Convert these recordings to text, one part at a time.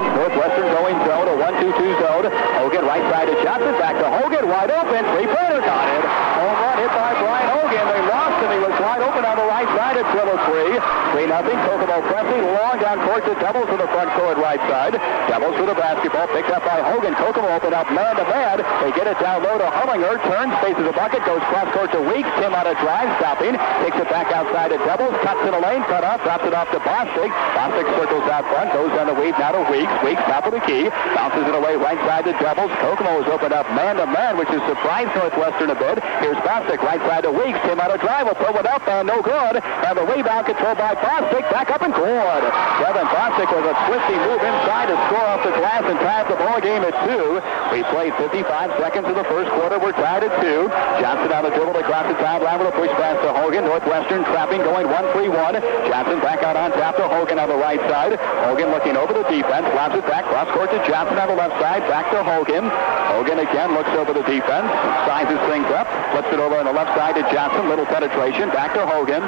Northwestern going zone, a 1-2-2 zone. Hogan right side to Johnson, back to Hogan, wide open, three-pointer, got it. Home run hit by Brian Hogan. They lost him. He was wide open on the right side at 3-0. 3-0. Kokomo pressing, long down court to Devils to the front court right side. Devils with the basketball, picked up by Hogan. Kokomo open up man-to-man. They get it down low to Hullinger, turns, faces a bucket, goes cross-court to Weeks. Tim on a drive, stopping, takes it back outside to Devils, cuts in a lane, cut off, drops it off to Bostic. Bostic circles out front, goes on the weave, now to Weeks. Weeks top of the key, bounces it away right side to Devils. Kokomo is opened up man-to-man, which has surprised Northwestern a bit. Here's Bostic right side to Weeks. Tim on a drive, will throw it up, and no good. And the rebound controlled by Bostic, back up and good. Kevin Bostic with a twisty move inside to score off the glass and tie up the ball game at 2. We played 55 seconds in the first quarter. We're tied at 2. Johnson on the dribble across the sideline with a push pass to Hogan. Northwestern trapping, going 1-3-1. Johnson back out on top to Hogan on the right side. Hogan looking over the defense, lobs it back, cross court to Johnson on the left side, back to Hogan. Hogan again looks over the defense, sizes things up, flips it over on the left side to Johnson, little penetration, back to Hogan.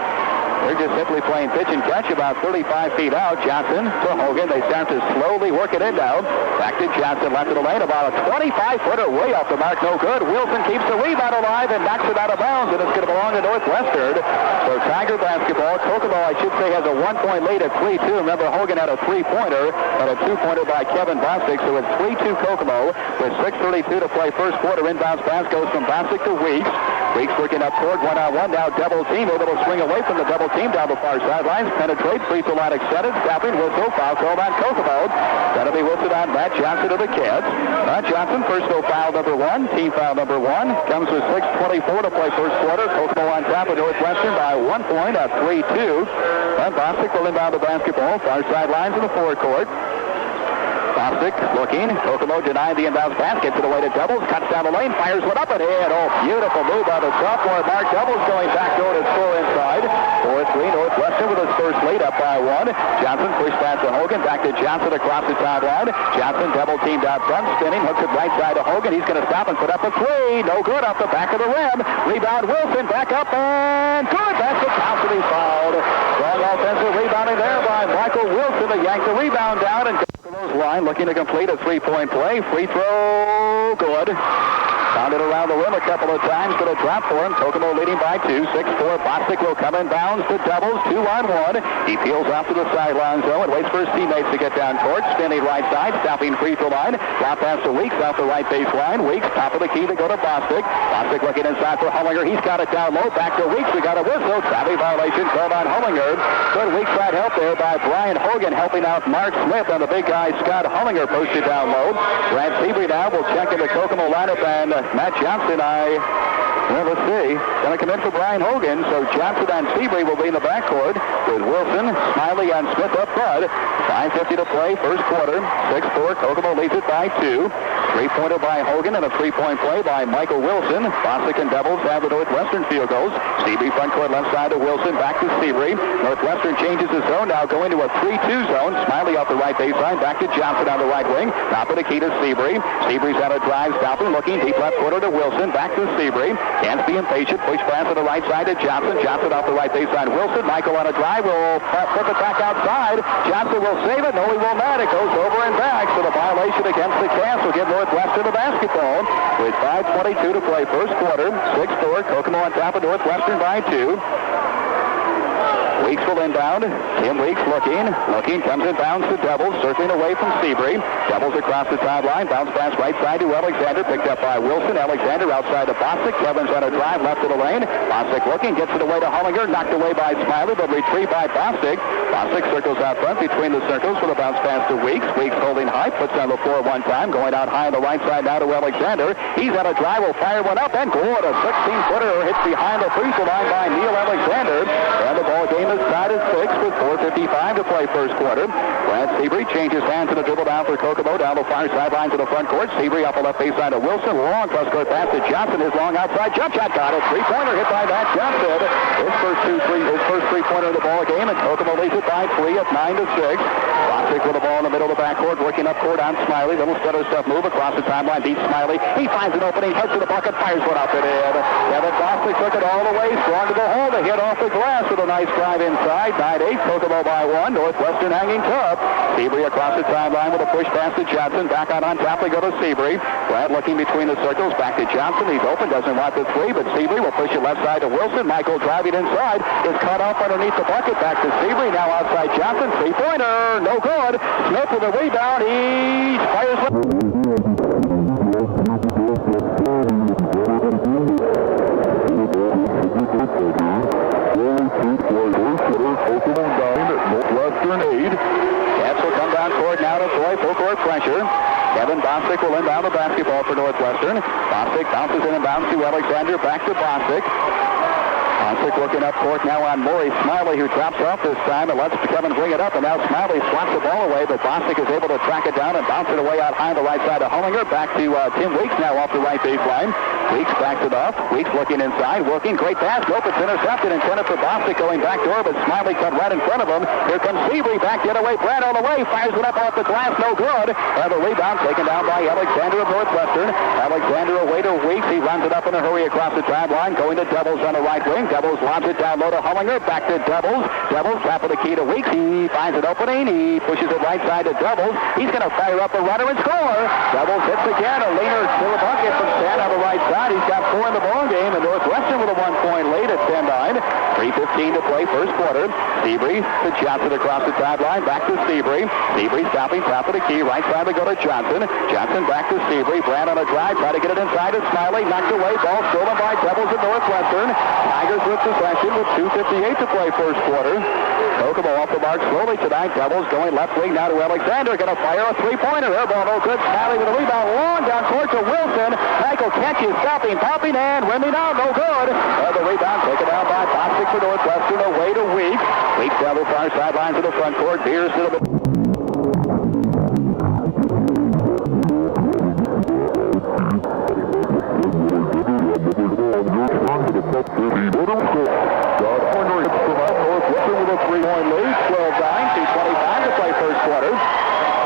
They're just simply playing pitch and catch about 35 feet out. Johnson to Hogan. They start to slowly work it in now. Back to Johnson, left of the lane, about a 25-footer way off the mark, no good. Wilson keeps the rebound alive and knocks it out of bounds, and it's going to belong to Northwestern. So Tiger basketball. Kokomo, I should say, has a 1-point lead at 3-2. Remember, Hogan had a 3-pointer and a 2-pointer by Kevin Bostic, so it's 3-2 Kokomo with 6:32 to play first quarter. Inbounds pass goes from Bostic to Weeks. Weeks working up toward one-on-one. Now double team, able to swing away from the double team down the far sidelines. Penetrate, free throw line extended, stopping, whistle, foul called on Kokomo. That'll be whistled on Matt Johnson of the Cats. Matt Johnson, personal foul number 1, team foul number 1. Comes with 6:24 to play first quarter. Kokomo on top of Northwestern by 1 point at 3-2. And Bostic will inbound the basketball, far sidelines in the forecourt. Bostic looking. Kokomo denied the inbounds pass. Gets it away to Devils. Cuts down the lane. Fires one up and in. Oh, beautiful move by the sophomore Mark Devils going back door to score inside. 4-3 Northwestern with his first lead up by 1. Johnson pushed pass to Hogan. Back to Johnson across the sideline. Johnson double teamed out front. Spinning. Hooks it right side to Hogan. He's going to stop and put up a 3. No good off the back of the rim. Rebound Wilson. Back up and good. That's the count to be fouled. Strong offensive rebounding there by Michael Wilson to yank the rebound down and line looking to complete a 3-point play. Free throw, good. Found it around the rim a couple of times, but a drop for him. Kokomo leading by 2. 6-4. Bostic will come in bounds to Devils. 2-on-1. He peels off to the sideline zone and waits for his teammates to get down court. Spinning right side, stopping free throw line. Drop pass to Weeks off the right baseline. Weeks top of the key to go to Bostic. Bostic looking inside for Hullinger. He's got it down low. Back to Weeks. We got a whistle. Travel violation called on Hullinger. Good weak side help there by Brian Hogan, helping out Mark Smith on the big guy Scott Hullinger posted down low. Brad Seabury now will check in the Kokomo lineup, and Matt Johnson, let's see, going to come in for Brian Hogan. So Johnson and Seabury will be in the backcourt with Wilson, Smiley, and Smith up front. 5:50 to play, first quarter. 6-4, Kokomo leads it by 2. 3-pointer by Hogan and a 3-point play by Michael Wilson. Bostic and Devils have the Northwestern field goals. Seabury front court left side to Wilson, back to Seabury. Northwestern changes his zone, now going to a 3-2 zone. Smiley off the right baseline, back to Johnson on the right wing. Top of the key to Seabury. Seabury's on a drive, stopping, looking deep left quarter to Wilson, back to Seabury. Can't be impatient, push pass to the right side to Johnson. Johnson off the right baseline. Wilson, Michael on a drive, will flip it back outside. Johnson will save it. No, he will not. It goes over and back. So the violation against the Cats will give Northwestern the basketball with 5:22 to play first quarter. 6-4, Kokomo on top of Northwestern by 2. Weeks will inbound. Tim Weeks looking, comes in bounds to Devils, circling away from Seabury. Devils across the sideline, bounce pass right side to Alexander, picked up by Wilson. Alexander outside to Bostic. Kevin's on a drive left of the lane. Bostic looking, gets it away to Hullinger, knocked away by Smiley, but retrieved by Bostic. Bostic circles out front between the circles with a bounce pass to Weeks. Weeks holding high, puts on the floor one time, going out high on the right side now to Alexander. He's on a drive, will fire one up, and good. A 16-footer hits behind the free throw line by Neil Alexander. And the ball game is tied at 6 with 4:55 to play first quarter. Brad Seabury changes hands in the dribble down for Kokomo, down the far sideline to the front court. Seabury up the left baseline to Wilson. Long cross-court pass to Johnson. His long outside jump shot got it. 3-pointer hit by Matt Johnson. His first 3-pointer of the ball game, and Kokomo leads it by 3 at 9-6. Bostic with the ball in the middle of the backcourt, working up court on Smiley. Little stutter step move across the timeline, beats Smiley. He finds an opening, heads to the bucket, fires one up and in. Kevin Bostic took it all the way, strong to the hole, to hit off the glass with a nice drive inside. 9-8, Kokomo by 1. Northwestern hanging tough. Seabury across the timeline with a push pass to Johnson. Back out on top, they go to Seabury. Brad looking between the circles, back to Johnson. He's open, doesn't want the three, but Seabury will push it left side to Wilson. Michael driving inside, is cut off underneath the bucket. Back to Seabury, now outside Johnson. Three-pointer, no good. Smith with a rebound, he fires one. Northwestern 8. Cats will come down court now to Troy. Full court pressure. Kevin Bostic will inbound the basketball for Northwestern. Bostic bounces in and bounds to Alexander. Back to Bostic. Bostic looking up court now on Maury Smiley, who drops off this time and lets Kevin bring it up, and now Smiley swats the ball away, but Bostic is able to track it down and bounce it away out high on the right side of Hollinger. Back to Tim Weeks now off the right baseline. Weeks backs it off. Weeks looking inside, working. Great pass. Nope, it's intercepted, intended for Bostic going back door, but Smiley cut right in front of him. Here comes Seabury back the other way. Brad all the way. Fires it up off the glass. No good. And the rebound taken down by Alexander of Northwestern. Alexander away to Weeks. He runs it up in a hurry across the timeline. Going to Devils on the right wing. Devils lobs it down low to Hollinger. Back to Devils. Devils tap of the key to Weeks. He finds an opening. He pushes it right side to Devils. He's going to fire up a runner and score. Devils hits again. A leaner to the bucket from Stan on the right side. He's got 4 in the ball game. And Northwestern with a 1-point lead at 10-9. 3:15 to play first quarter. Seabury to Johnson across the timeline. Back to Seabury. Seabury stopping top of the key. Right side to go to Johnson. Johnson back to Seabury. Brand on a drive. Try to get it inside to Smiley. Knocked away. Ball stolen by Devils at Northwestern. Tigers with possession with 2:58 to play first quarter. Kokomo off the mark slowly tonight. Devils going left wing now to Alexander. Going to fire a three-pointer. Air ball no good. Smiley with a rebound. Long down court to Wilson. Michael catches, stopping, popping, and winding out. No good. And the rebound taken down by Bostic for Northwestern. Away to Weeks. Weeks down the far sideline to the front court. Beers to the... Northwestern with a 3-point lead. 12-9. 2:25 to play first quarter.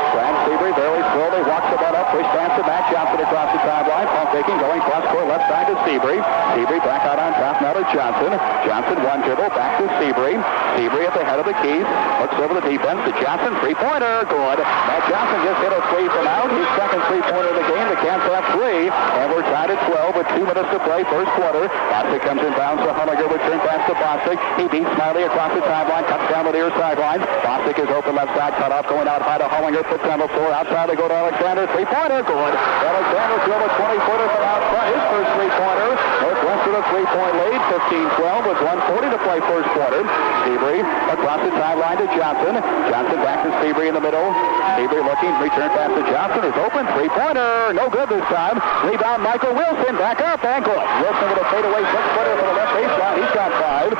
Brad Seabury barely slowly walks the ball up. Push pass to Matt Johnson across the timeline. Pump faking, going cross court left side to Seabury. Seabury back out on top now to Johnson. Johnson one dribble back to Seabury. Seabury at the head of the keys. Looks over the defense to Johnson. Three-pointer. Good. Matt Johnson just hit a three from out. His second three-pointer of the game. The Cats have 3. And we're tied at 12 with 2 minutes to play first quarter. Bostic comes in bounds to Hollinger. Return pass to Bostic. He beats Smiley across the timeline. Cuts down the near sideline. Bostic is open left side. Cut off going out high to Hollinger. Puts on the floor. Outside they go to Alexander. Three-pointer. Good. Alexander drilled a 20-footer from out front. His first three-pointer. Northwestern a 3-point lead. 15-12 with 1:40 to play first quarter. Seabury across the timeline to Johnson. Johnson back to Seabury in the middle. Seabury looking. Return pass to Johnson. Is open. Three-pointer. No good this time. Rebound Michael Wilson. Back up and good. Wilson with a fadeaway 6-footer for the left baseline. He's got 5.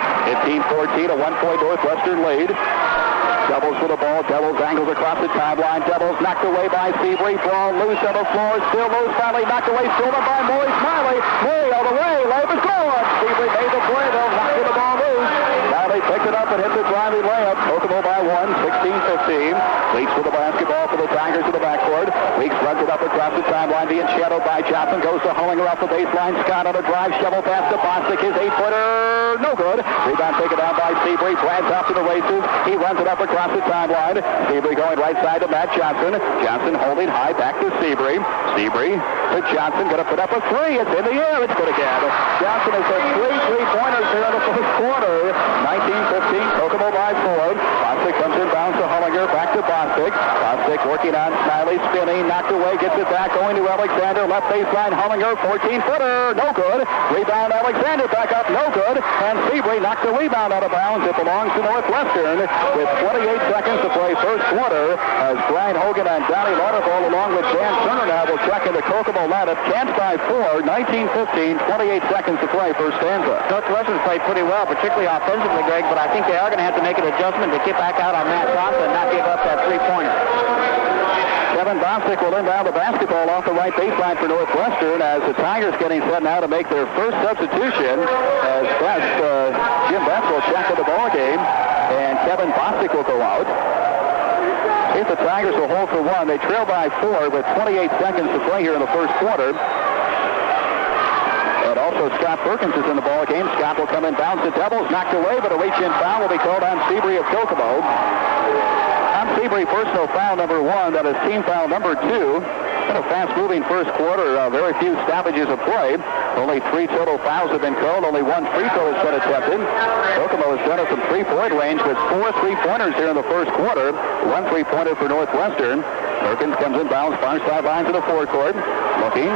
15-14. A 1-point Northwestern lead. Devils with the ball. Devils angles across the timeline. Devils knocked away by Seabury. Ball loose on the floor. Still loose. Finally knocked away. Stolen by Maury Smiley. Maury all the way. Layup is good. Seabury made the play though. Knocked the ball loose. Smiley picked it up and hit the driving layup. Kokomo by 1. 16-15. Weeks with the basketball for the Tigers in the backcourt. Weeks runs it up across the timeline. Being shadowed by Johnson. Goes to Hollinger off the baseline. Scott on a drive. Shovel pass to Bostic. His 8-footer. No good. Rebound taken down by Seabury. Brad's off to the races. He runs it up across the timeline. Seabury going right side to Matt Johnson. Johnson holding high back to Seabury. Seabury to Johnson. Going to put up a 3. It's in the air. It's good again. Johnson has had 3 3-pointers here in the first quarter. 19-15. Kokomo by 4. Bostic comes in bounds to Hollinger. Back to Bostic. Bostic working on Smiley. Spinning. Knocked away. Gets it back. Going to Alexander. Left baseline. Hollinger. 14-footer. No good. Rebound Alexander. Back up. No good. And Seabury knocks the rebound out of bounds. It belongs to Northwestern with 28 seconds to play first quarter as Brian Hogan and Donnie Lauderville along with Dan Turner now will check in the Kokomo lineup. Cats by 4. 19-15. 28 seconds to play first stanza. Northwestern's played pretty well, particularly offensively, Greg, but I think they are going to have to make an adjustment to get back out on Matt Johnson and not give up that three-pointer. Kevin Bostic will inbound the basketball off the right baseline for Northwestern as the Tigers getting set now to make their first substitution as Jim Best will check in the ball game and Kevin Bostic will go out. if the Tigers will hold for one. They trail by 4 with 28 seconds to play here in the first quarter. And also Scott Perkins is in the ball game. Scott will come in, bounce the doubles, knocked away, but a reach-in foul will be called on Seabury of Kokomo. On Seabury, personal foul number 1. That is team foul number 2. A fast-moving first quarter. Very few stoppages of play. Only 3 total fouls have been called. Only 1 free throw has been attempted. Kokomo has done it from 3-point range with 4 3-pointers here in the first quarter. 1 3-pointer for Northwestern. Perkins comes in, bounds far sideline to the forecourt. Looking,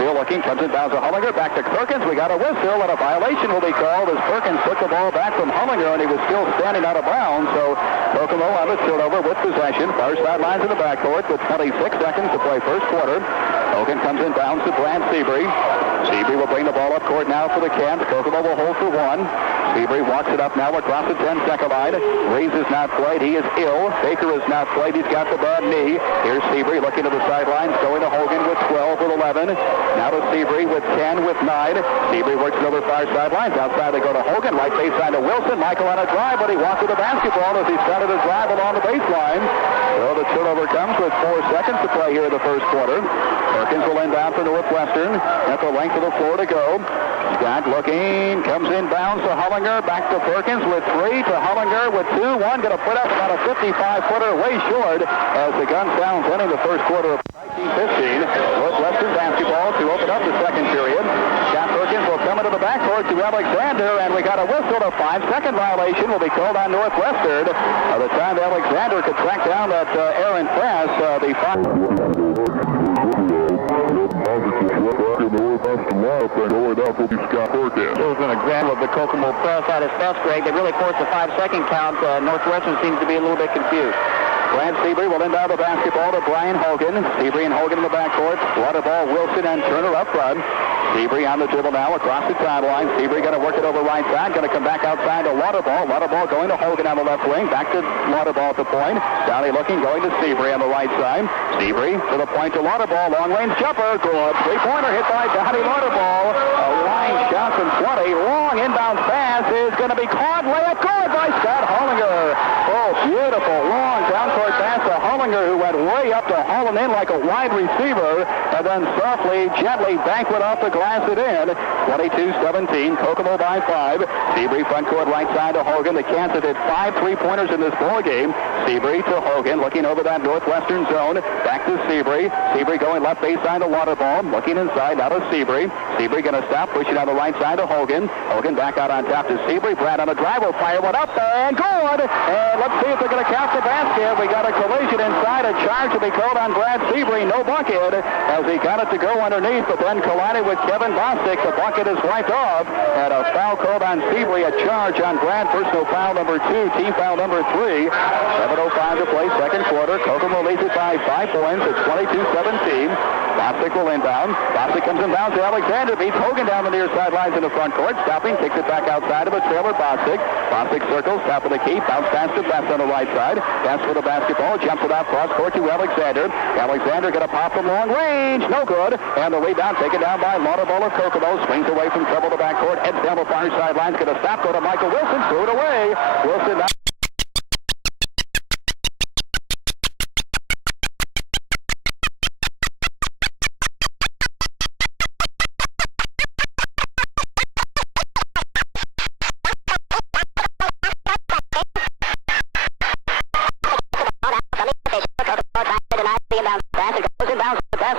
still looking, comes in, bounds to Hollinger. Back to Perkins. We got a whistle, and a violation will be called as Perkins took the ball back from Hollinger, and he was still standing out of bounds. So Kokomo on the turnover with possession. Far sideline to the backcourt with 26 seconds to play first quarter. Hogan comes in, bounds to Brad Seabury. Seabury will bring the ball up court now for the Cats. Kokomo will hold for 1. Seabury walks it up now across the 10-second line. Reeves is not played. He is ill. Baker is not played. He's got the bad knee. Here's Seabury looking to the sidelines, going to Hogan with 12 with 11. Now to Seabury with 10 with 9. Seabury works it over far sidelines. Outside they go to Hogan. Right baseline to Wilson. Michael on a drive, but he walked with the basketball as he started to drive along the baseline. So the turnover comes with 4 seconds to play here in the first quarter. Perkins will inbound for Northwestern. At the length of the floor to go. Scott looking, comes inbounds to Hollinger. Back to Perkins with 3 to Hollinger with 2. 1 going to put up about a 55-footer way short as the gun sounds ending the first quarter of 19-15. Northwestern basketball to open up the second period. Scott Perkins will come into the backcourt to Alexander, and we got a whistle. A 5-second violation will be called on Northwestern. By the time Alexander could track down that Aaron Pass, the 5... There's an example of the Kokomo press out of steps, Greg. They really forced a 5-second count. Northwestern seems to be a little bit confused. Brad Seabury will inbound the basketball to Brian Hogan. Seabury and Hogan in the backcourt. Water ball, Wilson and Turner up front. Seabury on the dribble now across the sideline. Seabury going to work it over right side. Going to come back outside to Waterball. Waterball going to Hogan on the left wing. Back to Waterball at the point. Downey looking, going to Seabury on the right side. Seabury to the point to Waterball. Long range jumper. Good. 3-pointer hit by Downey Waterball. A line shot from 20. Long inbound pass is going to be caught. Layup good by Scott Hollinger. Oh, beautiful. Long down-court pass to Hollinger, who went way up to haul him in like a wide receiver, and then softly, gently banked it off the glass it in. 22-17, Kokomo by 5. Seabury front court right side to Hogan. The Cats have hit 5 3-pointers in this ball game. Seabury to Hogan, looking over that Northwestern zone. Back to Seabury. Seabury going left baseline to Waterball. Looking inside, now to Seabury. Seabury going to stop, pushing on the right side to Hogan. Hogan back out on top to Seabury. Brad on a drive will fire one up and good. And let's see if they're going to count the basket. We got a collision inside. A charge will be called on Brad Seabury. No bucket as he got it to go underneath, but then collided with Kevin Bostic. The bucket is wiped off. And a foul called on Seabury. A charge on Brad. Personal foul number 2. Team foul number 3. 7:05 to play second quarter. Kokomo leads it by 5 points. It's 22-17. Bostic will inbound. Bostic comes inbound to Alexander. Beats Hogan down the near sidelines in the front court. Stopping. Kicks it back outside of a trailer. Bostic. Bostic circles. Top of the key. Bounce pass to Best on the right side. Best for the basketball. Jumps it off cross court to Alexander. Alexander going to pop from long range. No good. And the rebound taken down by Waterball of Kokomo. Swings away from trouble to backcourt. Heads down the far sidelines. Going to stop. Go to Michael Wilson. Threw it away. Wilson now.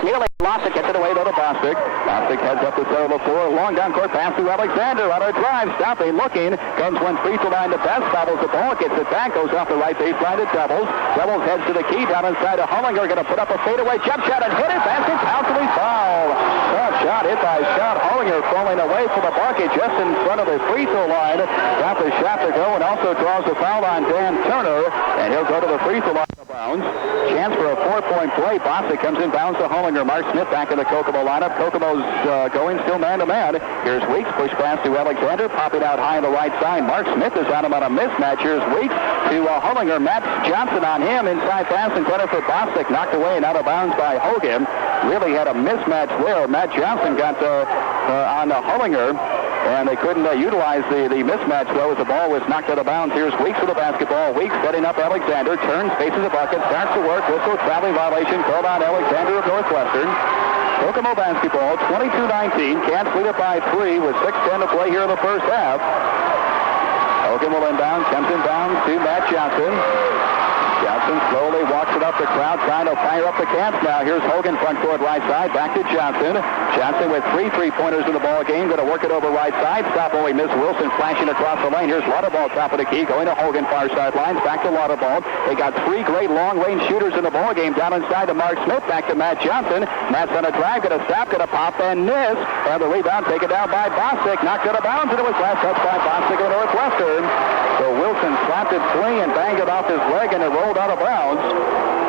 Nearly lost it, gets it away to Bostic. Bostic heads up the center of the floor. Long down court pass to Alexander on a drive. Stopping, looking. Comes one free throw line to Best. Bobbles the ball. Gets it back. Goes off the right baseline to Doubles. Doubles heads to the key. Down inside to Hollinger. Going to put up a fadeaway jump shot and hit it. Basket. Countily foul. Tough shot hit by Scott Hollinger. Falling away from the bucket just in front of the free throw line. Got the shot to go and also draws the foul on Dan Turner. And he'll go to the free throw line. Bounds. Chance for a 4-point play. Bostic comes in bounds to Hollinger. Mark Smith back in the Kokomo lineup. Kokomo's going still man-to-man. Here's Weeks. Push pass to Alexander. Popping out high on the right side. Mark Smith is on him on a mismatch. Here's Weeks to Hollinger. Matt Johnson on him. Inside pass in front for Bostic. Knocked away and out of bounds by Hogan. Really had a mismatch there. Matt Johnson got on Hollinger. and they couldn't utilize the mismatch well as the ball was knocked out of bounds. Here's Weeks with the basketball. Weeks setting up Alexander, turns, faces the bucket, starts to work. Whistle, traveling violation called on Alexander of Northwestern. Kokomo basketball, 22-19. Cats lead it by 3 with 6:10 to play here in the first half. Hogan will inbound, comes inbound to Matt Johnson. Johnson slowly walks it up the crowd, trying to fire up the Cats now. Here's Hogan, front court right side, back to Johnson. Johnson with 3 3-pointers in the ball game, going to work it over right side. Stop only miss. Wilson flashing across the lane. Here's Lauterball, top of the key, going to Hogan, far sidelines, back to Lauterball. They got 3 great long-range shooters in the ball game. Down inside to Mark Smith, back to Matt Johnson. Matt's on a drive, going to stop, going to pop and miss. And the rebound taken down by Bostic, knocked out of bounds, and it was last touched by Bostic of Northwestern. So Wilson slapped it clean and banged it off his leg, and it rolled out of bounds.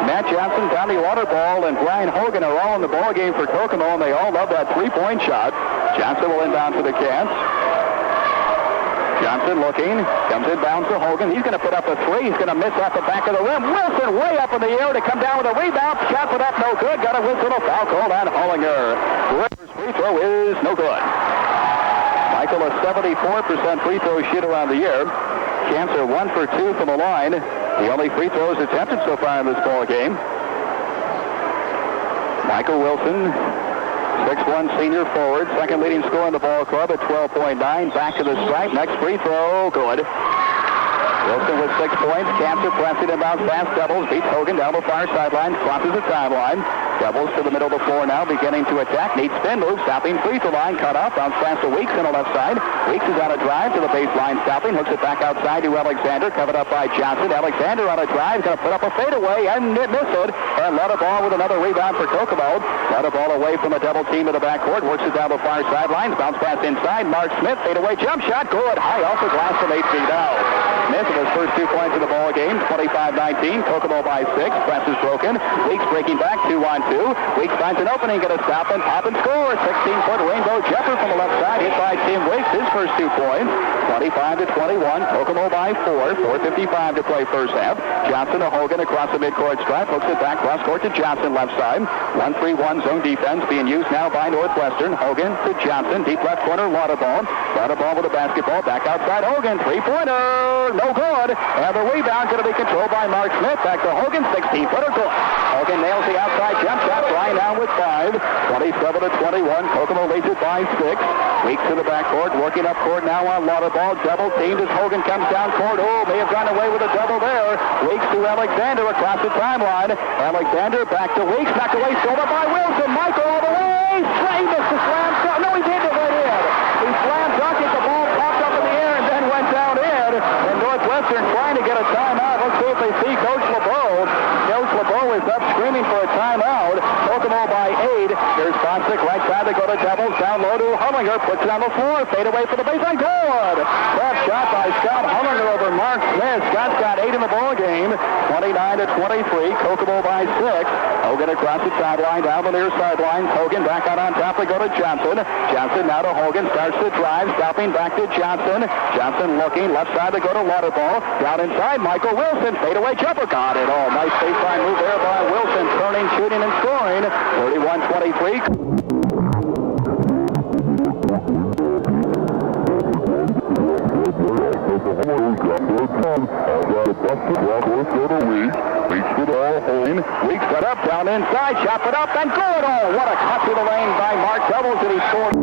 Matt Johnson, Donnie Lauterball, and Brian Hogan are all in the ball game for Kokomo, and they all love that 3-point shot. Johnson will inbound for the Cats. Johnson looking, comes inbound to Hogan. He's going to put up a 3. He's going to miss off the back of the rim. Wilson way up in the air to come down with a rebound. Shot put up, no good. Got a whistle, a foul called on Hollinger. Rivers' free throw is no good. Michael, a 74% free throw shooter on the year. Cats are 1 for 2 from the line. The only free throws attempted so far in this ball game. Michael Wilson, 6'1" senior forward, second leading scorer in the ball club at 12.9. Back to the stripe. Next free throw, good. Wilson with 6 points. Cats are pressing and bounce pass. Doubles, beats Hogan down the far sideline, crosses the timeline. Doubles to the middle of the floor now, beginning to attack. Neat spin move, stopping free throw line, cut off, bounce pass to Weeks on the left side. Weeks is on a drive to the baseline, stopping, hooks it back outside to Alexander, covered up by Johnson. Alexander on a drive, going to put up a fadeaway, and it missed it. And Lauterball with another rebound for Kokomo. Lauterball away from a double team in the backcourt, works it down the far sidelines, bounce pass inside. Mark Smith, fadeaway jump shot, good. High off the glass from 8 feet out. Smith with his first 2 points of the ball game, 25-19. Kokomo by 6. Press is broken. Weeks breaking back, 2-on-2. Weeks finds an opening, going to stop and pop and score. 16-foot rainbow jumper from the left side, hit by Tim Weeks. His first 2 points, 25-21. Kokomo by 4. 4:55 to play first half. Johnson to Hogan across the midcourt stripe, hooks it back cross court to Johnson left side. 1-3-1 zone defense being used now by Northwestern. Hogan to Johnson, deep left corner, Lauterball. Lauterball with the basketball, back outside Hogan, 3-pointer, no good. And the rebound going to be controlled by Mark Smith. Back to Hogan, 16-footer, good. Hogan nails the outside jump shot. Brian down with 5. 27-21. Kokomo leads it by 6. Weeks to the backcourt, working up court now on Lauterball. Double teamed as Hogan comes down court. Oh, may have gone away with a double there. Weeks to Alexander across the timeline. Alexander back to Weeks, knocked away, stolen by Wilson. Michael all the way. Straight missed the slam. No, he did it right in. He slam dunked it. The ball popped up in the air and then went down in. And Northwestern trying to get a timeout. Let's see if they see Coach LeBeau. Coach LeBeau is up screaming for a timeout. Kokomo by 8. Here's Bostic right side. They go to doubles. Down low to Hollinger. Puts it on the floor. Fade away for the baseline. Good. Trap shot by Scott Hollinger over Mark Smith. Scott's got 8 in the ball game. 29-23. Kokomo by 6. Hogan across the sideline. Down the near sideline. Hogan back out on top. They go to Johnson. Johnson now to Hogan. Starts the drive. Stopping back to Johnson. Johnson looking. Left side. They go to Lauterball. Down inside. Michael Wilson. Fade away jumper. Got it all. Nice baseline move there by Wilson. Turning, shooting, and scoring. 31-23. Weeks got up, down inside, shot put up, and good. Oh, what a cut through the lane by Mark Doubles, and he scored.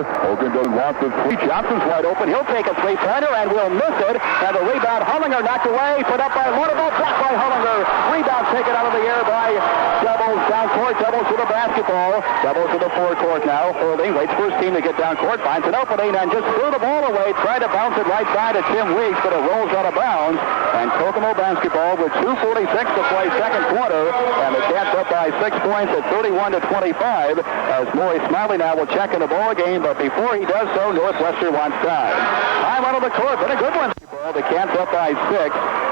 Hogan doesn't want the three. Johnson's wide open. He'll take a three-pointer and will miss it. And the rebound, Hollinger knocked away. Put up by Lauterball. Blocked by Hollinger. Rebound taken out of the air by Doubles. Down court. Doubles to the basketball. Doubles to the forecourt now. Holding. Waits for his team to get down court. Finds an opening and just threw the ball away. Tried to bounce it right side to Tim Weeks, but it rolls out of bounds. And Kokomo basketball with 2:46 to play second quarter. And the Cats up by 6 points at 31-25. As Maury Smiley now will check in the ball game, but before he does so, Northwestern wants time. Time out of the court, but a good one. The Cats up by 6.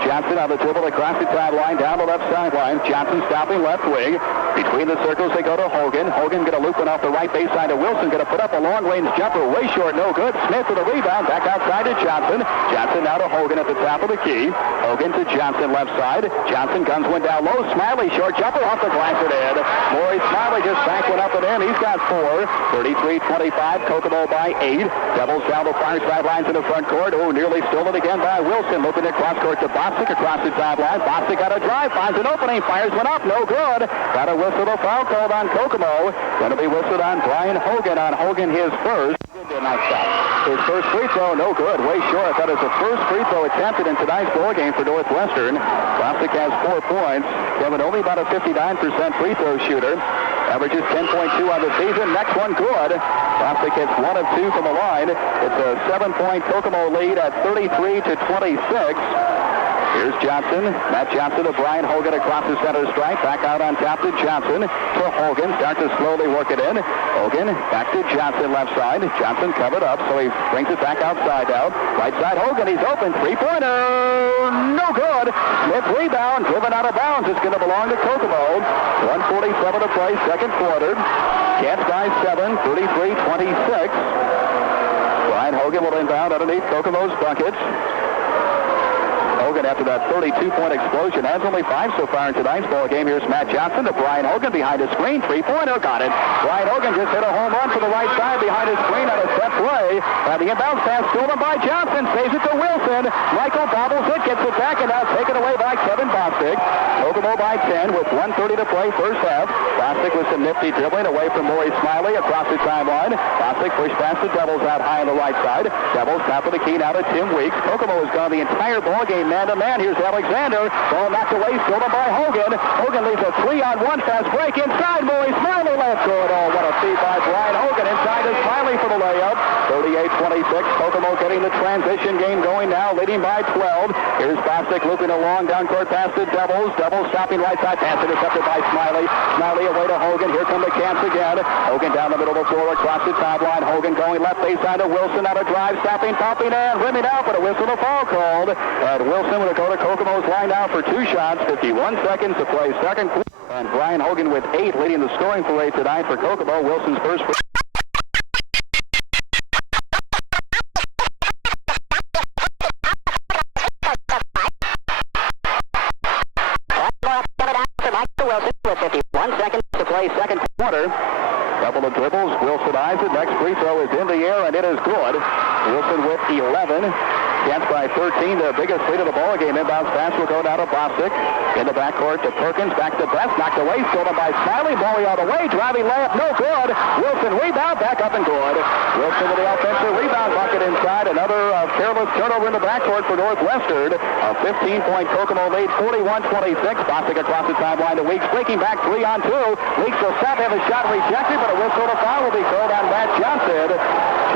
Johnson on the dribble across the sideline, down the left sideline. Johnson stopping left wing. Between the circles, they go to Hogan. Hogan going to loop it off the right baseline to Wilson. Going to put up a long-range jumper, way short, no good. Smith with a rebound, back outside to Johnson. Johnson now to Hogan at the top of the key. Hogan to Johnson left side. Johnson guns one down low. Smiley, short jumper off the glass and in. Maurice Smiley just banked one up and in. He's got 4. 33-25, Kokomo by 8. Devils down the far sidelines in the front court. Oh, nearly stolen again by Wilson. Looking across court to Bostic across the sideline. Bostic got a drive, finds an opening, fires one up, no good. Got a whistle, a foul called on Kokomo. Going to be whistled on Brian Hogan. On Hogan, his first. Nice shot. His first free throw, no good, way short. That is the first free throw attempted in tonight's ball game for Northwestern. Bostic has 4 points. Kevin only about a 59% free throw shooter. Averages 10.2 on the season. Next one good. Bostic hits 1 of 2 from the line. It's a 7-point Kokomo lead at 33-26. Here's Johnson. Matt Johnson to Brian Hogan across the center stripe. Back out on top to Johnson. To Hogan. Start to slowly work it in. Hogan back to Johnson left side. Johnson covered up, so he brings it back outside now. Right side Hogan. He's open. Three-pointer. No good. Smith rebound. Driven out of bounds. It's going to belong to Kokomo. 1:47 to play. Second quarter. Cats by 7. 33-26. Brian Hogan will inbound underneath Kokomo's buckets. Hogan, after that 32-point explosion, has only 5 so far in tonight's ball game. Here's Matt Johnson to Brian Hogan behind his screen. Three-pointer, got it. Brian Hogan just hit a home run to the right side behind his screen on a set play. And the inbound pass stolen by Johnson. Saves it to Wilson. Michael bobbles it, gets it back, and now taken away by Kevin Bostic. Kokomo by 10 with 1:30 to play first half. Bostic with some nifty dribbling away from Maurice Smiley across the timeline. Bostic pushed past the Devils out high on the right side. Devils top of the key now to Tim Weeks. Kokomo has gone the entire ball game man-to-man. Here's Alexander. Ball knocked away, stolen by Hogan. Hogan leaves a 3-on-1 fast break inside. Maurice Smiley left good. Oh, what a feed by Brian Hogan. Inside is Smiley for the layup. 38-26. Kokomo getting the transition game going now, leading by 12. Here's Bostic looping along down court past the Devils. Devils stopping right side. Pass intercepted by Smiley. Smiley away to Hogan. Here come the Cats again. Hogan down the middle of the floor across the top line. Hogan going left baseline to Wilson. Out of drive, stopping, popping, and rimming out, but a whistle, a foul called. And Wilson will go to Kokomo's line now for 2 shots. 51 seconds to play second quarter. And Brian Hogan with 8 leading the scoring parade tonight for Kokomo. Wilson's first. With 51 seconds to play second quarter. Couple of dribbles. Wilson eyes it. Next free throw is in the air, and it is good. Wilson with 11. Cats by 13, their biggest lead of the ball game. Inbounds pass will go down to Bostic. In the backcourt to Perkins. Back to Best. Knocked away. Stolen by Smiley. Volley all the way. Driving layup. No good. Wilson rebound. Back up and good. Wilson with the offensive rebound. Bucket inside. Another careless turnover in the backcourt for Northwestern. A 15-point Kokomo lead. 41-26. Bostic across the timeline to Weeks. Breaking back 3-on-2. Weeks will stop. Have a shot rejected, but a whistle to foul will be called on Matt Johnson.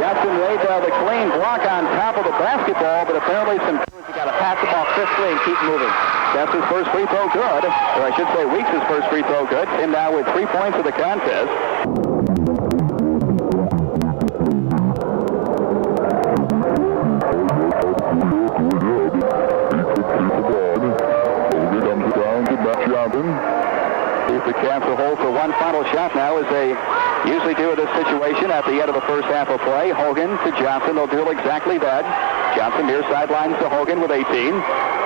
Johnson made the clean block on top of the basketball, but apparently you got to pass the ball fifthly and keep moving. That's his first free throw good, or I should say Weeks' first free throw good. Tim now with 3 points of the contest. The Cats will hold for one final shot now, as they usually do in this situation at the end of the first half of play. Hogan to Johnson. They'll do exactly that. Johnson near sidelines to Hogan with 18.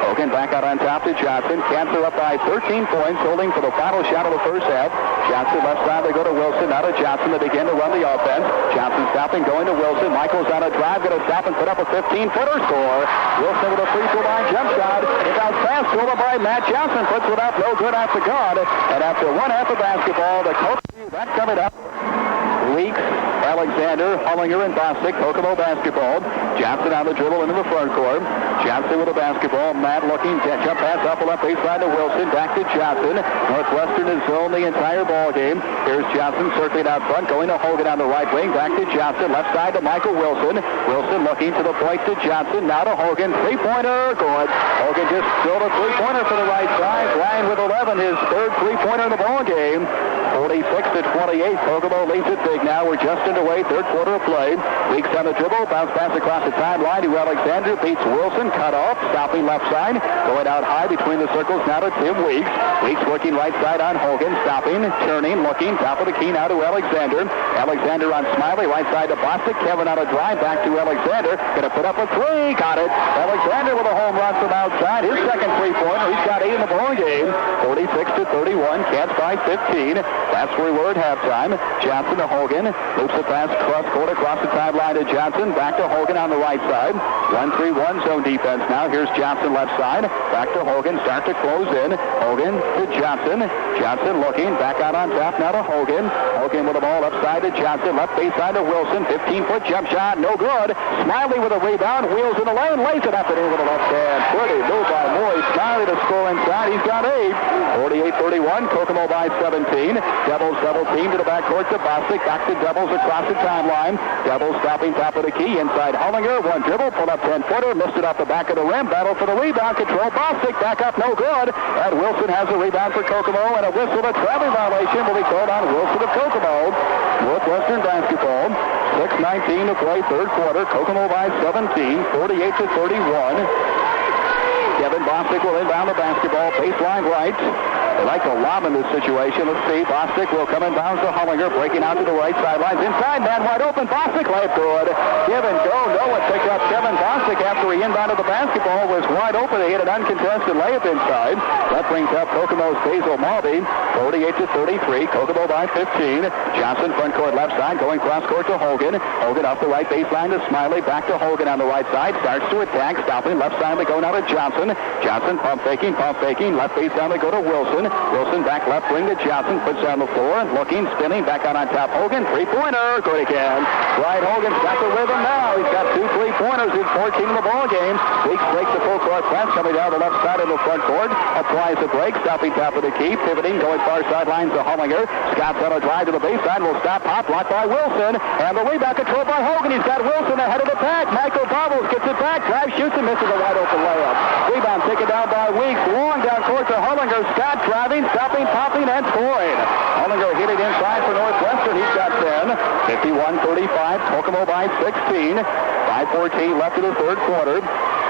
Hogan back out on top to Johnson. Cats are up by 13 points, holding for the final shot of the first half. Johnson left side. They go to Wilson. Now to Johnson to begin to run the offense. Johnson stopping, going to Wilson. Michael's on a drive, going to stop and put up a 15-footer score. Wilson with a free throw line jump shot. It's out fast, stolen by Matt Johnson. Puts it up, no good off the guard. And after one half of basketball, the coach, that coming up. Weeks, Alexander, Hollinger, and Bostic. Kokomo basketball. Johnson on the dribble into the front court. Johnson with the basketball. Matt looking, jump pass up the left baseline to Wilson. Back to Johnson. Northwestern is zoned the entire ball game. Here's Johnson circling out front, going to Hogan on the right wing. Back to Johnson. Left side to Michael Wilson. Wilson looking to the point to Johnson. Now to Hogan. Three-pointer. Good. Hogan just drilled a three-pointer for the right side. Ryan with 11, his third three-pointer in the ball game. 46-28. Kokomo leads it big now. We're just underway, third quarter of play. Weeks on the dribble, bounce pass across the timeline to Alexander, beats Wilson, cut off, stopping left side, going out high between the circles now to Tim Weeks. Weeks working right side on Hogan, stopping, turning, looking, top of the key now to Alexander. Alexander on Smiley, right side to Bostic. Kevin on a drive, back to Alexander. Gonna put up a three, got it. Alexander with a home run from outside. His second three-pointer. He's got 8 in the ball game. 46-31. Cats by 15. That's where we were at halftime. Johnson to Hogan. Loops the pass cross-court across the timeline to Johnson. Back to Hogan on the right side. 1-3-1 zone defense now. Here's Johnson left side. Back to Hogan. Start to close in. Hogan to Johnson. Johnson looking. Back out on top now to Hogan. Hogan with the ball upside to Johnson. Left baseline to Wilson. 15-foot jump shot. No good. Smiley with a rebound. Wheels in the lane. Lays it up and in with a left hand. Pretty move by Morey. Smiley to score inside. He's got 8. 48-31. Kokomo by 17. Devils double team to the backcourt to Bostic. Back to Devils across the timeline. Devils stopping top of the key. Inside Hollinger. One dribble. Pull up 10-footer. Missed it off the back of the rim. Battle for the rebound. Control. Bostic back up. No good. And Wilson has a rebound for Kokomo. And a whistle. A traveling violation will be called on Wilson of Kokomo. Northwestern basketball. 6:19 to play, third quarter. Kokomo by 17. 48-31. Kevin Bostic will inbound the basketball. Baseline right. They like to lob in this situation. Let's see. Bostic will come inbounds to Hollinger. Breaking out to the right sidelines. Inside, man wide open. Bostic layup good. Give and go. No one picked up Kevin Bostic after he inbounded the basketball. Was wide open. He hit an uncontested layup inside. That brings up Kokomo's Basil Malby. 48-33. Kokomo by 15. Johnson front court left side. Going cross court to Hogan. Hogan off the right baseline to Smiley. Back to Hogan on the right side. Starts to attack. Stopping left side. They go now to Johnson. Johnson pump faking. Left baseline. They go to Wilson. Wilson back left wing to Johnson. Puts on the floor. Looking, spinning. Back out on top. Hogan. Three-pointer. Good again. Right. Hogan's got the rhythm now. He's got 2 3-pointers. He's 14 in the ball game. Weeks breaks the full court press. Coming down the left side of the front court. Applies the break. Stopping top of the key. Pivoting. Going far sidelines to Hollinger. Scott's on a drive to the baseline. Will stop. Pop. Blocked by Wilson. And the rebound controlled by Hogan. He's got Wilson ahead of the pack. Michael Bobbles gets it back. Drive, shoots, and misses a wide open layup. Rebound taken down by Weeks. Long down court to Hollinger. Scott driving, stopping, popping, and scoring. Hollinger hit it inside for Northwestern. He's got 10. 51-35. Kokomo by 16. 5:14 left in the third quarter.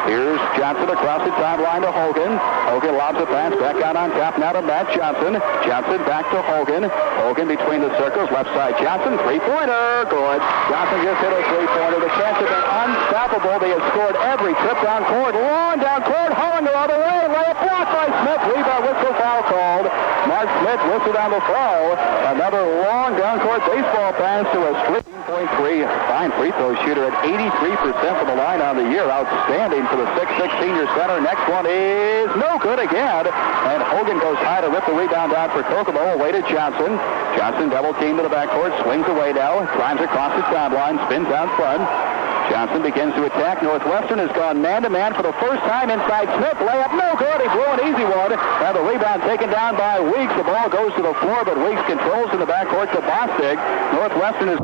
Here's Johnson across the timeline to Hogan. Hogan lobs a pass back out on top now to Matt Johnson. Johnson back to Hogan. Hogan between the circles. Left side Johnson. Three-pointer. Good. Johnson just hit a three-pointer. The Cats have been unstoppable. They have scored every trip down court. Long down court. Hollinger all the way. Layup blocked by Smith. Rebound whistle, foul called. Mark Smith whistled on the foul. Another long down court baseball pass to a 13.3 fine free throw shooter at 83% from the line on the year. Outstanding for the 6'6" senior center. Next one is no good again. And Hogan goes high to rip the rebound out for Kokomo. Away to Johnson. Johnson double team to the backcourt. Swings away now. Drives across the sideline. Spins out front. Johnson begins to attack. Northwestern has gone man-to-man for the first time inside Smith. Layup no good. He blew an easy one. And the rebound taken down by Weeks. The ball goes to the floor, but Weeks controls in the backcourt to Bostic. Northwestern is...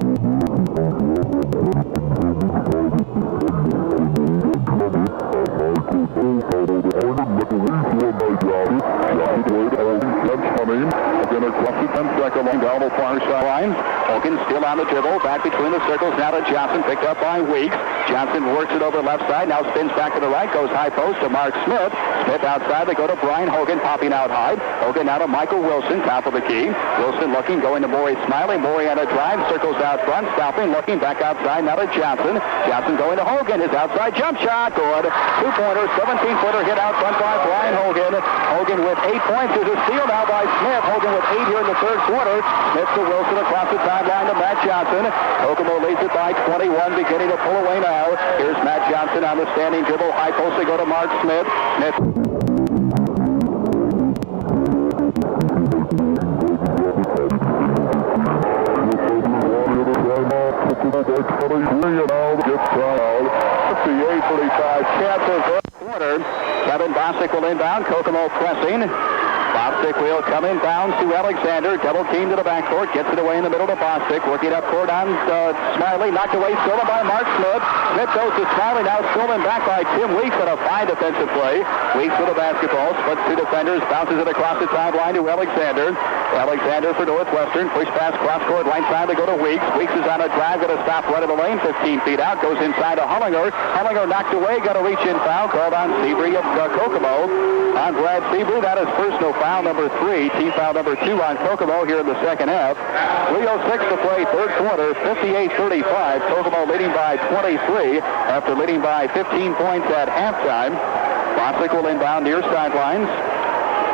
Again, across the 10-second line down the far sidelines. Hogan still on the dribble. Back between the circles now to Johnson. Picked up by Weeks. Johnson works it over left side. Now spins back to the right. Goes high post to Mark Smith. Smith outside. They go to Brian Hogan. Popping out high. Hogan now to Michael Wilson. Top of the key. Wilson looking. Going to Morey Smiley. Morey on a drive. Circles out front. Stopping. Looking back outside. Now to Johnson. Johnson going to Hogan. His outside jump shot. Good. 2-pointer. 17-footer hit out front by Brian Hogan. Hogan with 8 points. There's a steal now by Smith. Hogan with 8 here in the third quarter. Smith to Wilson across the timeline to Matt Johnson. Kokomo leads it by 21, beginning to pull away now. Here's Matt Johnson on the standing dribble. High post, they go to Mark Smith. Smith. Kevin Bostic will inbound. Kokomo pressing. Bostic will come inbound to Alexander. Double team to the backcourt. Gets it away in the middle to Bostic. Working up court on Smiley. Knocked away. Stolen by Mark Smith. Smith goes to Smiley. Now stolen back by Tim Weeks on a fine defensive play. Weeks with the basketball. Splits 2 defenders. Bounces it across the sideline to Alexander. Alexander for Northwestern. Push pass cross court right side. They go to Weeks. Weeks is on a drive. Going to stop right of the lane. 15 feet out. Goes inside to Hullinger. Hullinger knocked away. Got a reach in foul. Called on Seabury of Kokomo. On Brad Seabury. That is personal foul number 3. Team foul number 2 on Kokomo here in the second half. 3:06 to play third quarter. 58-35. Kokomo leading by 23 after leading by 15 points at halftime. Bostic will inbound near sidelines.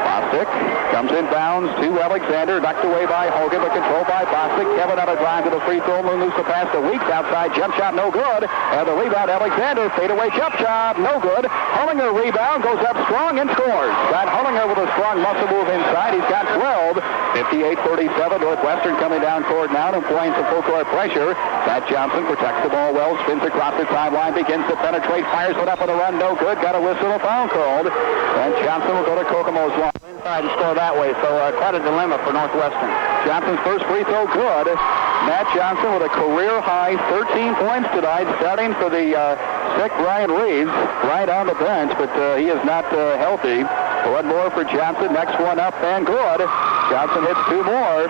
Bostic comes inbounds to Alexander, knocked away by Hogan, but controlled by Bostic. Kevin on a drive to the free throw, loose the pass to Weeks outside, jump shot no good, and the rebound Alexander, fadeaway jump shot no good. Hullinger rebound, goes up strong and scores. Got Hullinger with a strong muscle move inside, he's got 12. 58-37, Northwestern coming down court now and employing some full court pressure. Matt Johnson protects the ball well, spins across the timeline, begins to penetrate, fires it up on the run, no good, got a whistle, a foul called, and Johnson will go to Kokomo's line. Inside and score that way, so quite a dilemma for Northwestern. Johnson's first free throw good. Matt Johnson with a career-high 13 points tonight, starting for the sick Brian Reeves, right on the bench, but he is not healthy. One more for Johnson, next one up and good. Johnson hits 2 more.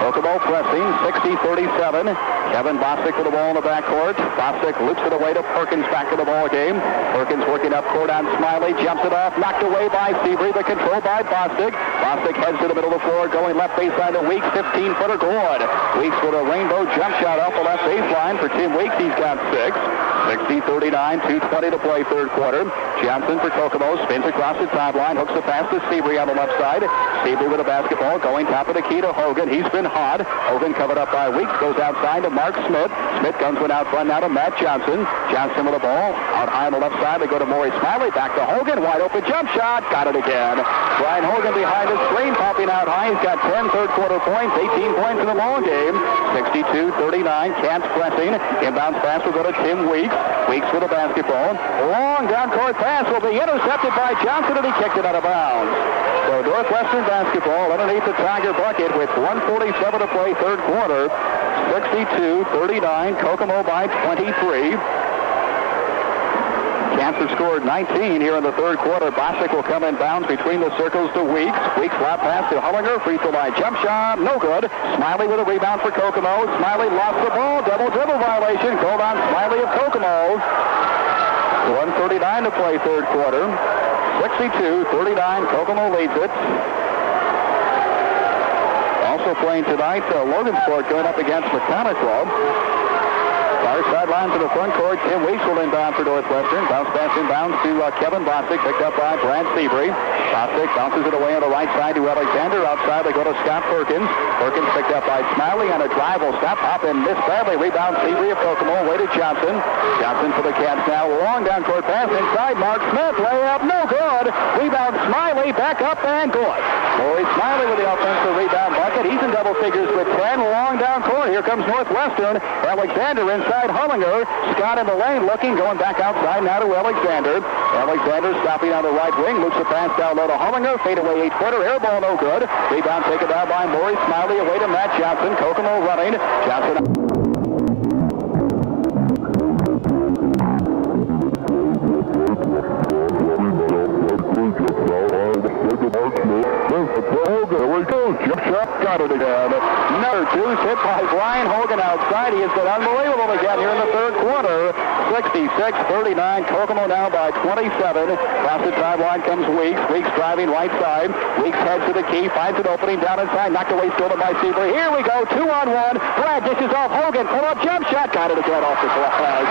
Kokomo pressing, 60-37. Kevin Bostic with the ball in the backcourt. Bostic loops it away to Perkins back to the ball game. Perkins working up court on Smiley, jumps it off, knocked away by Seabury, the control by Bostic. Bostic heads to the middle of the floor, going left baseline to Weeks, 15-footer good. Weeks with a rainbow jump shot off the left baseline for Tim Weeks, he's got 6. 60-39, 2:20 to play third quarter. Johnson for Kokomo spins across the sideline, hooks the pass to Seabury on the left side. Seabury with a basketball, going top of the key to Hogan. He's been hot. Hogan covered up by Weeks, goes outside to Mark Smith. Smith comes one out front now to Matt Johnson. Johnson with the ball out high on the left side. They go to Maury Smiley, back to Hogan, wide open jump shot, got it again. Brian Hogan behind the screen, popping out high. He's got 10 third quarter points, 18 points in the ball game. 62-39, Cats pressing. Inbounds pass will go to Tim Weeks. Weeks with the basketball. Long down court pass will be intercepted by Johnson, and he kicked it out of bounds. So Northwestern basketball underneath the Tiger bucket with 1:47 to play third quarter. 62-39, Kokomo by 23. Cats have scored 19 here in the third quarter. Bostic will come in bounds between the circles to Weeks. Weeks lap pass to Hullinger. Free throw line jump shot. No good. Smiley with a rebound for Kokomo. Smiley lost the ball. Double dribble violation. Called on Smiley of Kokomo. 1:39 to play third quarter. 62-39. Kokomo leads it. Also playing tonight, Logansport going up against Mechanical. Far sideline to the front court. Tim Weeks will inbound for Northwestern. Bounce pass inbounds to Kevin Bostic, picked up by Brad Seabury. Bostic bounces it away on the right side to Alexander. Outside they go to Scott Perkins. Perkins picked up by Smiley on a drive. Will stop, hop, and miss badly. Rebound Seabury of Kokomo. Away to Johnson. Johnson for the Cats now. Long down court pass inside. Mark Smith. Layup. No good. Rebound Smiley. Back up and good. Maury Smiley with the offensive rebound bucket. He's in double figures with 10. Long down court. Here comes Northwestern. Alexander inside Hullinger. Scott in the lane looking. Going back outside now to Alexander. Alexander stopping on the right wing. Loops the pass down low to Hullinger. Fadeaway 8-footer. Air ball no good. Rebound taken down by Maury Smiley. Away to Matt Johnson. Kokomo running. Johnson. Jump shot, got it again. Number 2 hit by Brian Hogan outside. He has been unbelievable again here in the third quarter. 66-39. Kokomo now by 27. Across the timeline comes Weeks. Weeks driving right side. Weeks heads to the key, finds an opening down inside. Knocked away, stolen by Seabury. Here we go, 2-on-1. Brad dishes off Hogan. Pull up jump shot. Got it again off the glass.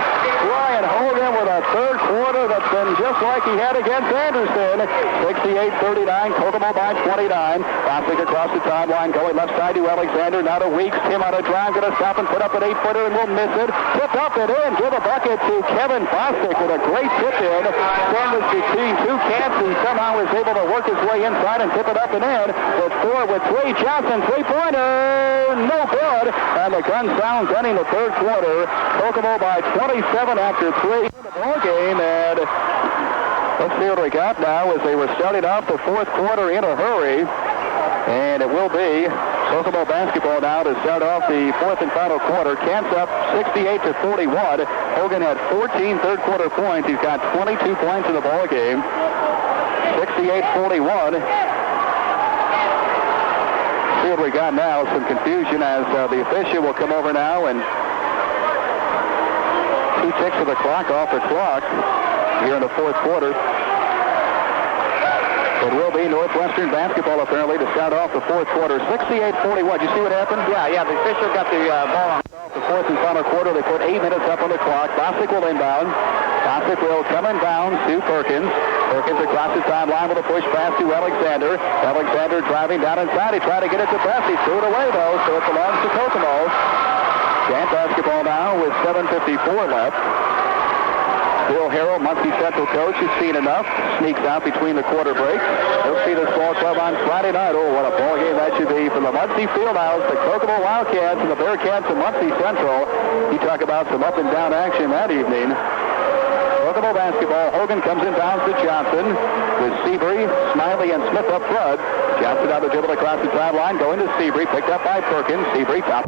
Brian Hogan with a third quarter that's been just like he had against Anderson. 68-39. Kokomo by 29. Bostic across the timeline, going left side to Alexander. Now to Weeks. Tim on a drive, going to stop and put up an 8-footer and will miss it. Tip up and in. Give a bucket to Kevin Bostic with a great tip in. Sandwich between 2 Cats and somehow was able to work his way inside and tip it up and in. With 3. Johnson, 3-pointer. No good. And the gun sounds ending the third quarter. Kokomo by 27 after 3 in the ball game. And let's see what we got now as they were starting off the fourth quarter in a hurry. And it will be Kokomo basketball now to start off the fourth and final quarter. Cats up 68-41. Hogan had 14 third quarter points. He's got 22 points in the ball game. 68-41. see what we got now. Some confusion as the official will come over now and 2 ticks of the clock off the clock here in the fourth quarter. It will be Northwestern basketball, apparently, to start off the fourth quarter. 68-41. Did you see what happened? Yeah, the official got the ball on. The fourth and final quarter, they put 8 minutes up on the clock. Bostic will inbound. Bostic will come inbound to Perkins. Perkins across the timeline with a push pass to Alexander. Alexander driving down inside. He tried to get it to Best. He threw it away, though, so it belongs to Kokomo. Camp basketball now with 7:54 left. Bill Harrell, Muncie Central coach, has seen enough. Sneaks out between the quarter breaks. He'll see this ball club on Friday night. Oh, what a ball game that should be from the Muncie Fieldhouse, the Kokomo Wildcats, and the Bearcats of Muncie Central. You talk about some up-and-down action that evening. Kokomo basketball. Hogan comes inbounds to Johnson with Seabury, Smiley, and Smith up front. Johnson out the dribble across the timeline, going to Seabury, picked up by Perkins. Seabury top.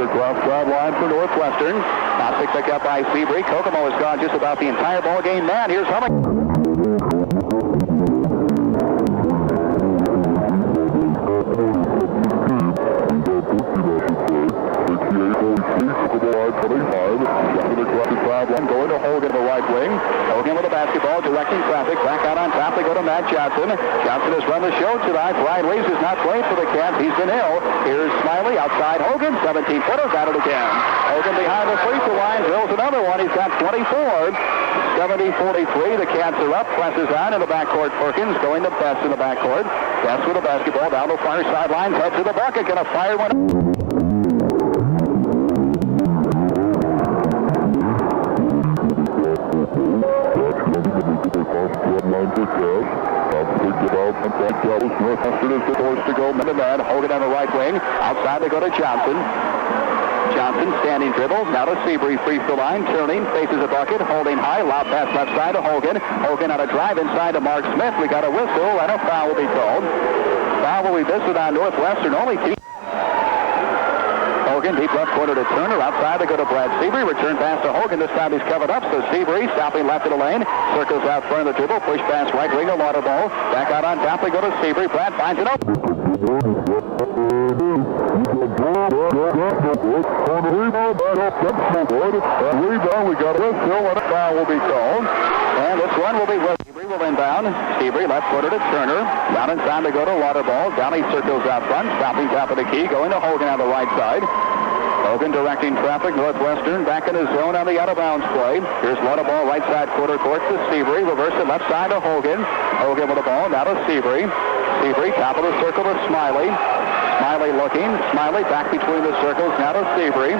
Across sideline for Northwestern. Bostic picked up by Seabury. Kokomo has gone just about the entire ball game. Man, here's Humming. Going to Hogan, the right wing. Hogan with the basketball, directing traffic. Back out on top, they go to Matt Johnson. Johnson has run the show tonight. Ryan Reeves is not playing for the Cats. He's been ill. Here's Smiley outside Hogan. 17-footer, got it again. Hogan behind the free throw line, drills another one. He's got 24. 70-43. The Cats are up. Presses on in the backcourt. Perkins going to Best in the backcourt. Best with the basketball down the far sideline. Head to the bucket. Gonna fire one. Northwestern is forced to go man-to-man. Hogan on the right wing. Outside they go to Johnson. Johnson standing dribble. Now to Seabury, free throw line. Turning, faces a bucket. Holding high. Lob pass left side to Hogan. Hogan on a drive inside to Mark Smith. We got a whistle and a foul will be called. Foul will be visited on Northwestern. Only team. Hogan, deep left corner to Turner. Outside they go to Brad Seabury. Return pass to Hogan. This time he's covered up. So Seabury stopping left of the lane. Circles out front of the dribble. Push pass right wing. A water ball. Back out on top they go to Seabury. Brad finds it up. Rebound. We got a whistle and a foul will be called. And this one will be Seabury will inbound. Seabury left corner to Turner. Down inside they go to Waterball. Downey circles out front. Stopping top of the key. Going to Hogan on the right side. Hogan directing traffic. Northwestern back in his zone on the out-of-bounds play. Here's Waterball right side quarter court to Seabury. Reverse it left side to Hogan. Hogan with the ball. Now to Seabury. Seabury top of the circle to Smiley. Smiley looking. Smiley back between the circles. Now to Seabury.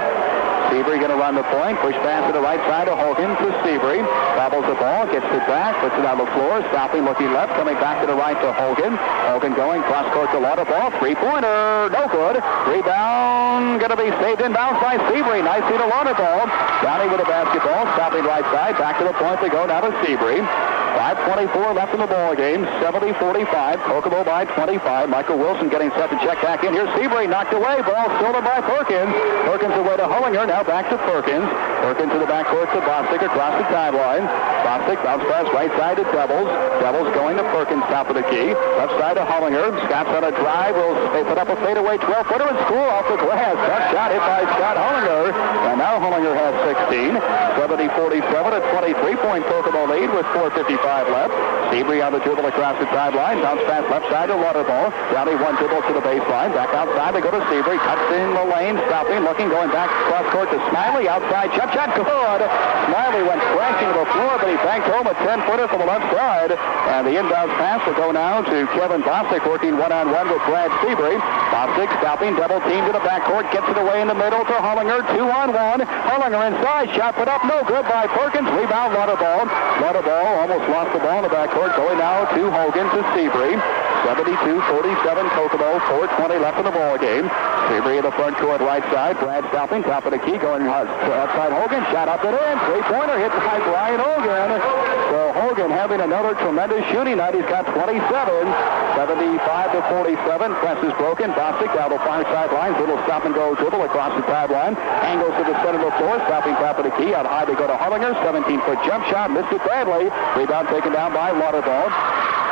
Seabury going to run the point. Push pass to the right side of Hogan to Seabury. Bobbles the ball. Gets it back. Puts it on the floor. Stopping, looking left. Coming back to the right to Hogan. Hogan going cross court to Lauterball. Three-pointer. No good. Rebound. Going to be saved inbounds by Seabury. Nicely to Lauterball. Downey with the basketball. Stopping right side. Back to the point. They go now to Seabury. 5:24 left in the ball game. 70-45. Kokomo by 25. Michael Wilson getting set to check back in. Here's Seabury knocked away. Ball stolen by Perkins. Perkins away to Hullinger. Now back to Perkins. Perkins to the backcourt to Bostic across the timeline. Bostic bounce pass right side to Devils. Devils going to Perkins top of the key. Left side to Hullinger. Scott's on a drive. They put up a fadeaway 12-footer and score off the glass. That shot hit by Scott Hullinger. And now Hullinger has 16. 70-47 at 23-point Kokomo lead with 4:55 left. Seabury on the dribble across the sideline. Bounce pass left side to Waterball. Downey one dribble to the baseline. Back outside they go to Seabury. Cuts in the lane. Stopping. Looking. Going back cross court to Smiley. Outside. Jump shot. Good. Smiley went crashing to the floor, but he banked home a 10-footer from the left side. And the inbounds pass will go now to Kevin Bostic, working one-on-one with Brad Seabury. Bostic stopping. Double team to the backcourt. Gets it away in the middle to Hullinger. 2-on-1. Hullinger inside. Shot put up. No good by Perkins. Rebound Waterball. Waterball almost lost the ball in the backcourt. Going now to Hogan to Seabury. 72-47 Kokomo. 4:20 left in the ball game. Seabury in the front court right side. Brad stopping. Top of the key. Going outside Hogan. Shot up and in. Three-pointer hit by Brian Hogan. So Hogan had having another tremendous shooting night. He's got 27, 75-47. Press is broken. Bostic down the far sidelines. Little stop and go dribble across the sideline. Angles to the center of the floor. Stopping top of the key. Out high they go to Hollinger. 17-foot jump shot. Missed it badly. Rebound taken down by Lauterball.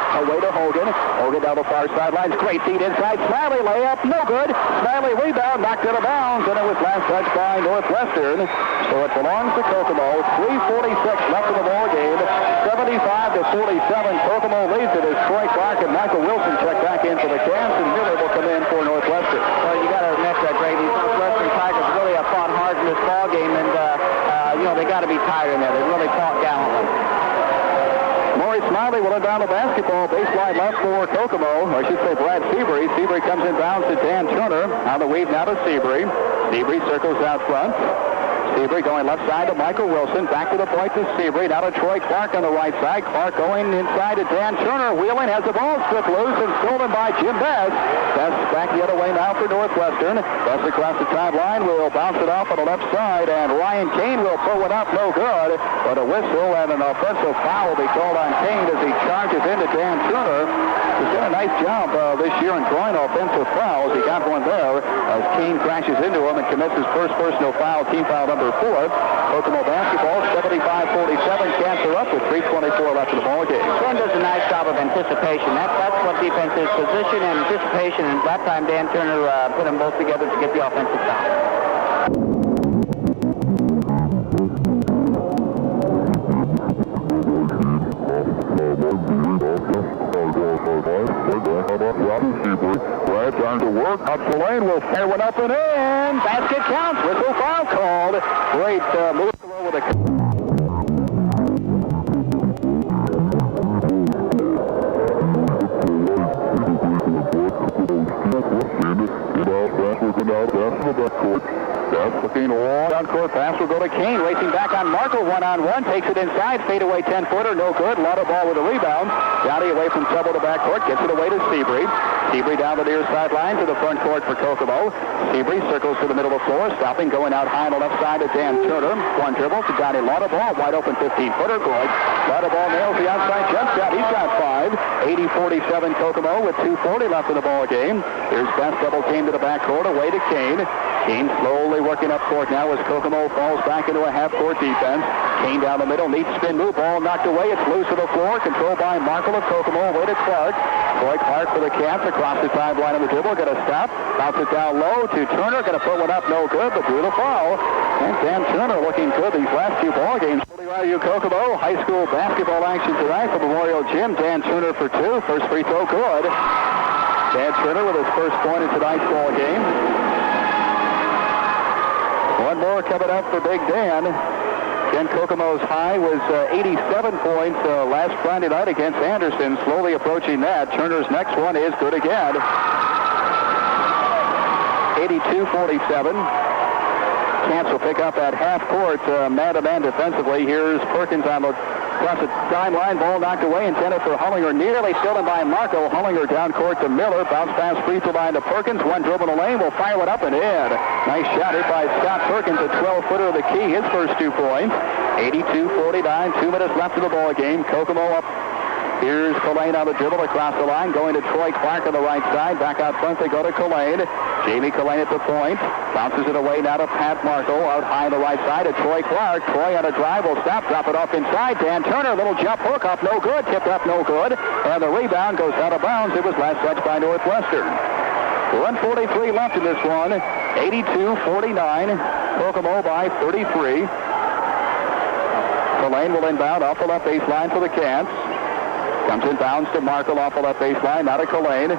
Away to Hogan. Hogan down the far sidelines. Great feed inside. Smiley layup. No good. Smiley rebound. Knocked out of bounds. And it was last touched by Northwestern. So it belongs to Kokomo. 3:46 left in the ball game. 75-47. Kokomo leads it as Troy Clark and Michael Wilson check back in for the Cavs. And Miller will come in for Northwestern. Well, you got to admit that, Greg. These Northwestern Tigers really have fought hard in this ball game. And, they got to be tired in there. They really fought gallantly. Maury Smiley will inbound the basketball. Baseline left for Kokomo. Or I should say Brad Seabury. Seabury comes inbounds to Dan Turner. On the weave now to Seabury. Seabury circles out front. Seabury going left side to Michael Wilson. Back to the point to Seabury. Now to Troy Clark on the right side. Clark going inside to Dan Turner. Wheeling has the ball stripped loose and stolen by Jim Best. Best back the other way now for Northwestern. Best across the sideline will bounce it off on the left side. And Ryan Kane will pull it up. No good. But a whistle and an offensive foul will be called on Kane as he charges into Dan Turner. He's done a nice job this year in drawing offensive fouls. He got one there as Kane crashes into him and commits his first personal foul, team foul number 4. Kokomo basketball, 75-47. Cats are up with 3:24 left in the ball game. Glenn does a nice job of anticipation. That's what defense is, position and anticipation. And that time Dan Turner put them both together to get the offensive foul. Right down to work. Up the lane will fire one up and in. Basket counts. Whistle foul called. Great move with a... Looking long. Down court pass will go to Kane. Racing back on Markle. One-on-one. Takes it inside. Fadeaway 10-footer. No good. Lauterball with a rebound. Downey away from trouble to backcourt. Gets it away to Seabury. Seabury down the near sideline to the front court for Kokomo. Seabury circles to the middle of the floor. Stopping. Going out high on the left side to Dan Turner. One dribble to Downey Lauterball. Wide open 15-footer. Good. Lauterball nails the outside jump shot. He's got 5. 80-47 Kokomo with 2:40 left in the ball game. Here's Best double team to the backcourt. Away to Kane. Kane slowly working up court now as Kokomo falls back into a half-court defense. Kane down the middle, neat spin move, ball knocked away. It's loose to the floor, controlled by Markle of Kokomo. Away to Clark. Troy Clark for the Cats across the sideline of the dribble. Going to stop, bounce it down low to Turner. Going to put one up, no good, but drew the foul. And Dan Turner looking good these last two ball games. RU Kokomo high school basketball action tonight for Memorial Gym. Dan Turner for 2. First free throw good. Dan Turner with his first point in tonight's ball game. One more coming up for Big Dan. Again, Kokomo's high was 87 points last Friday night against Anderson. Slowly approaching that. Turner's next one is good again. 82-47. Cats will pick up at half court, man-to-man defensively. Here's Perkins on the across the timeline. Ball knocked away, intended for Hollinger. Nearly stolen by Marco. Hollinger down court to Miller. Bounce pass free throw line to Perkins. One dribble in the lane. Will fire it up and in. Nice shot hit by Scott Perkins. A 12-footer of the key. His first 2 points. 82-49. 2 minutes left in the ball game. Kokomo up. Here's Collane on the dribble across the line, going to Troy Clark on the right side. Back out front, they go to Collane. Jamie Collane at the point. Bounces it away now to Pat Marco. Out high on the right side to Troy Clark. Troy on a drive will stop, drop it off inside. Dan Turner, little jump hook up, no good. Tipped up, no good. And the rebound goes out of bounds. It was last touched by Northwestern. 1:43 left in this one. 82-49. Kokomo by 33. Collane will inbound off the left baseline for the Cats. Comes in bounds to Markle off the left baseline, now to Collane.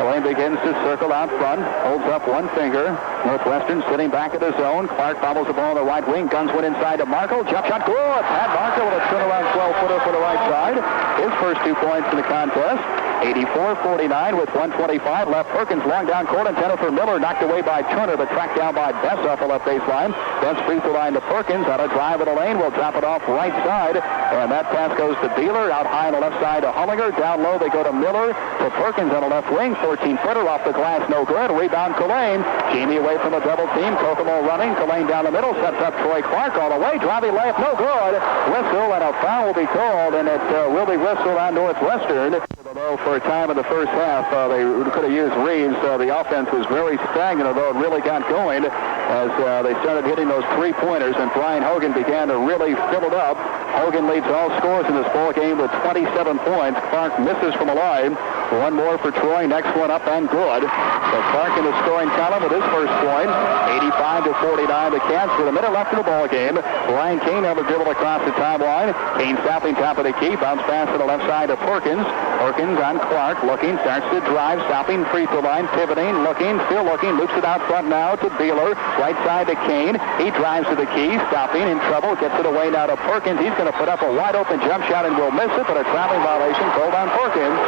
Collane begins to circle out front, holds up one finger. Northwestern sitting back at the zone. Clark bobbles the ball on the right wing, guns one inside to Markle. Jump shot, good. Pat Markle with a turnaround 12-footer for the right side. His first 2 points in the contest. 84-49 with 1:25 left. Perkins long down court intended for Miller, knocked away by Turner, but tracked down by Bess off the left baseline. Bess free throw line to Perkins on a drive in the lane. Will drop it off right side, and that pass goes to Beeler. Out high on the left side to Hollinger. Down low they go to Miller, to Perkins on the left wing. 14-footer off the glass, no good. Rebound Cullen. Jamie away from the double team. Kokomo running. Cullen down the middle, sets up Troy Clark all the way. Driving layup, no good. Whistle, and a foul will be called, and it will be whistled on Northwestern. Although for a time in the first half, they could have used Reeves. The offense was very stagnant, although it really got going as they started hitting those three-pointers, and Brian Hogan began to really fill it up. Hogan leads all scores in this ball game with 27 points. Clark misses from the line. One more for Troy. Next one up and good. So Clark in the scoring column with his first point. 85-49 the Cats with a minute left in the ball game. Brian Kane able to dribble across the timeline. Kane stopping top of the key. Bounce pass to the left side to Perkins. Perkins on Clark. Looking. Starts to drive. Stopping free throw line. Pivoting. Looking. Still looking. Loops it out front now to Beeler. Right side to Kane. He drives to the key. Stopping. In trouble. Gets it away now to Perkins. He's going to put up a wide open jump shot and will miss it, but a traveling violation called on Perkins.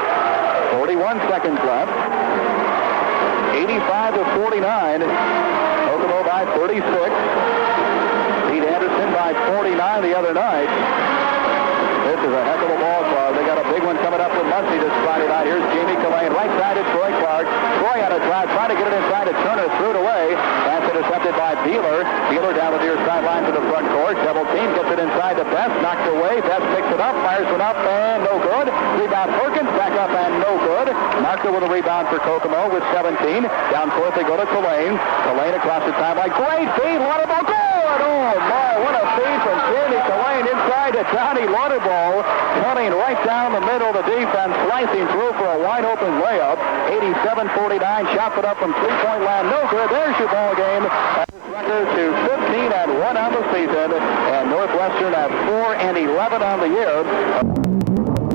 41 seconds left. 85-49. Kokomo by 36. Pete Anderson by 49 the other night. This is a heck of a ball club. They got a big one coming up with Muncie this Friday night. Here's Jamie Cullen. Right side to Troy Clark. Troy on a drive, trying to get it inside to Turner. Threw it away. That's intercepted by Beeler. Beeler down the near sideline to the front court. Double team gets it inside to Best. Knocked away. Best picks it up. Fires one up and no good. Rebound Perkins. Back up and no good. Marker with a rebound for Kokomo with 17. Down court they go to Cullen. Cullen across the timeline. Great feed. Waterball. Good. Oh my, what a feed from Jamie Cullen inside to Johnny Lauderball. Cutting right down the middle of the defense. Slicing through for a wide open layup. 87-49. Shot put up from three-point land. No good. There's your ball game. Record to 15-1 on the season, and Northwestern at 4-11 on the year.